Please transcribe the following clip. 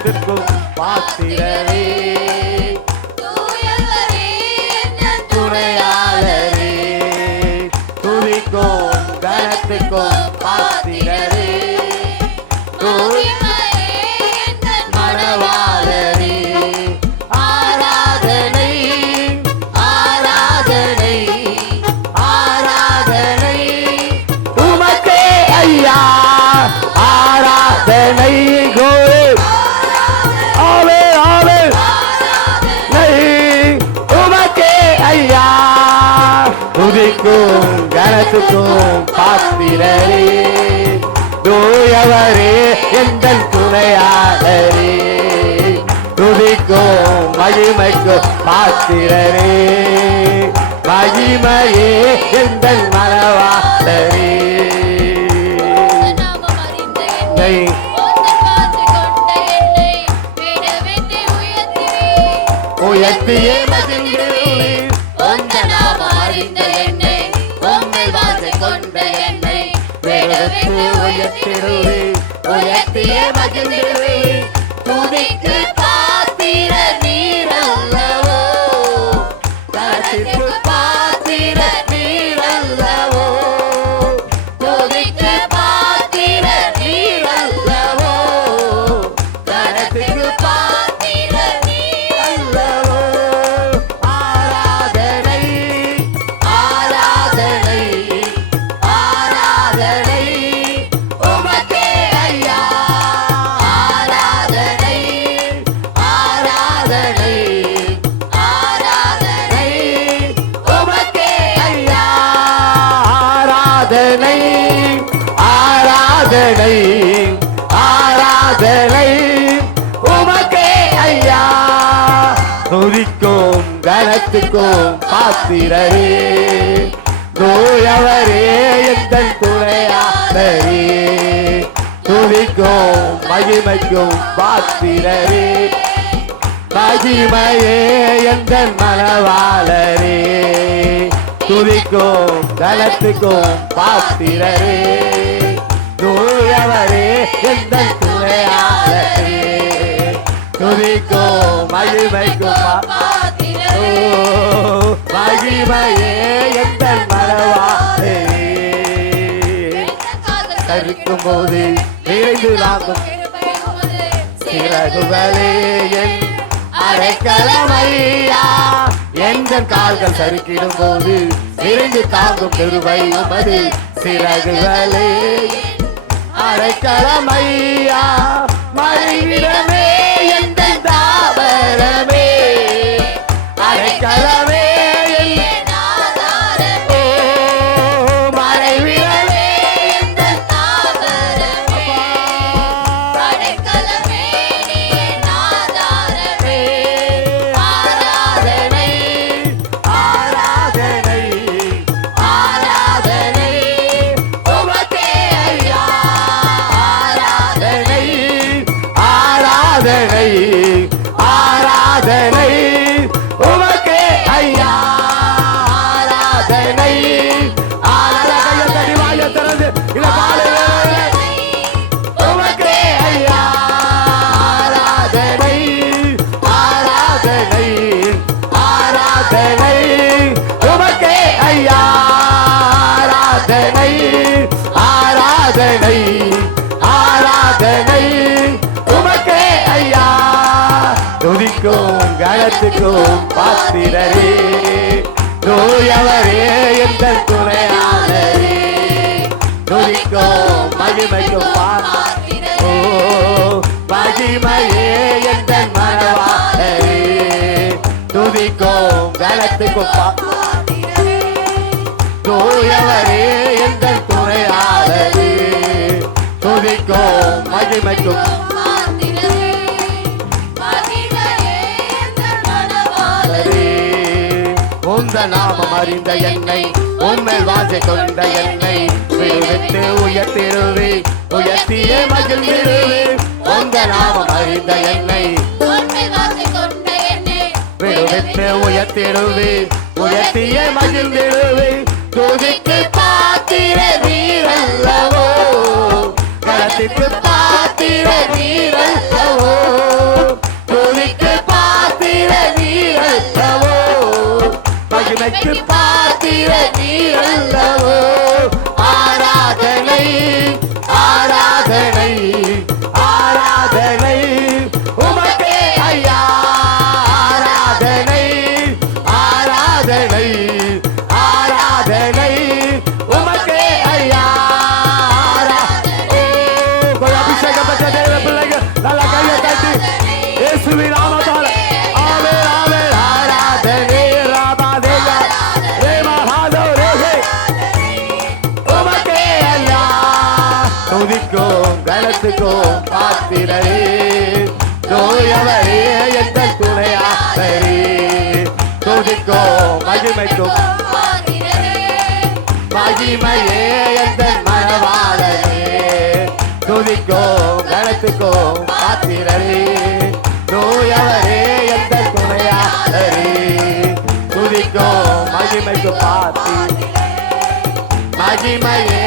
கனத்திற்கும் பாத்திரரே, துணையாளரே, துதிக்கும் கனத்திற்கும் பாத்திரரே, மணவாளரே. ஆராதனை ஆராதனை ஆராதனை உமக்கே ஐயா, ஆராதனை ஆவே ஆவே உமக்கே ஐயா, துதிக்கும் கனத்துக்கும் பாத்திரரே, தூயவரே எங்கள் துணையாளரே, துதிக்கும் மகிமைக்கும் பாத்திரரே, மகிமையே எங்கள் மனவாளரே. உயர்த்தியே மகிழ்ந்தேன் உந்த நாமம் அறிந்த என்னை, உம்மை வாசை கொண்ட என்னை வேறெடுத்து உயர்த்திடுவேன், உயர்த்தியே மகிழ்ந்தேன். துதிக்கு பாத்திர நீரல்லவோ, கனத்திற்கு பாத்திர நீரல்லவோ, துதிக்கு பாத்திர நீரல்லவோ, கனத்திற்கு பாத்திர அல்லவோ. ஆராதனை ஆராதனை ஆராதனை உமக்கே ஐயா, ஆராதனை ஆராதனை ஆராதனை உமக்கே ஐயா, ஆராதனை ஆராதனை ஆராதனை உமக்கே ஐயா, துதிக்கும் கனத்துக்கும் பாத்திரரே, தூயவரே எங்கள் துணையாளரே, துதிக்கும் மகிமைக்கும் பாத்திரரே, மகிமையே எங்கள் மனவாளரே, துதிக்கும் கனத்துக்கும் பாத்திரரே, தூயவரே எங்கள் துணையாளரே, துதிக்கும் மகிமைக்கும் பாத்திரரே, மகிமையே எங்கள் மனவாளரே. கருக்கும் போது விரைந்து நாகும் சிறகுகளே என் அடைக்கலமையா, எங்கள் கால்கள் சறுக்கிடும் போது விரைந்து தாங்கும் கிருபை உமது சிறகுகளே, அடைக்கலமையா, மறைவிடமே எங்கள் தாவரமே, அடைக்கலமே என் ஆதாரமே, மறைவிடமே எங்கள் தாவரமே, அடைக்கலமே நீ என் ஆதாரமே. ஆராதனை ஆராதனை ஆராதனை உமக்கே ஐயா, ஆராதனை ஆராதனை ஆராதனை உமக்கே ஐயா, ஆராதனை ஆராதனை தடிவாய திறந்து இந்த காலையிலே உமக்கே ஐயா, ஆராதனை ஆராதனை ஆராதனை உமக்கே ஐயா, ஆராதனை ஆராதனை ஆராதனை உமக்கே ஐயா, துதிக்கும் கனத்துக்கும் பாத்திரரே, தூயவரே எங்கள் துணையாளரே, துதிக்கும் மகிமைக்கும் பாத்திரரே, மகிமையே எங்கள் மனவாளரே, துதிக்கும் கனத்துக்கும் பாத்திரரே, தூயவரே எங்கள் துணையாளரே, துதிக்கும் மகிமைக்கும் பாத்திரரே, மகிமையே எங்கள் மனவாளரே. உந்த நாமம் அறிந்த என்னை, உண்மை வாசை கொண்ட என்னை விடுவித்து உயர்த்திடுவே, உயர்த்தியே மகிழ்ந்திடுவே. உந்த நாமம் அறிந்த என்னை உண்மை வாசை கொண்ட என்னை விடுவித்து உயர்த்திடுவே, உயர்த்தியே மகிழ்ந்திடுவே. துதிக்கு பாத்திர வீரல்லவோ, கரத்திற்கு பாத்திர வீரல்லவோ, இயேசுவின் நாமத்தாலே ஆமென் ஆமென் ஆராதனை ராபாதேயா ரேமஹாதோரே உமக்கே எல்லாம் துதிக்கும் கனத்துக்கும் பாத்திரரே தூயவரே எங்கள் துணையாளரே துதிக்கும் மகிமைக்கும் மகிமையே எங்கள் மனவாளரே துதிக்கும் கனத்துக்கும் பாத்திரரே தூயவரே எங்கள் துணையாளரே துதிக்கும் மகிமைக்கு பாத்தி மகிமையே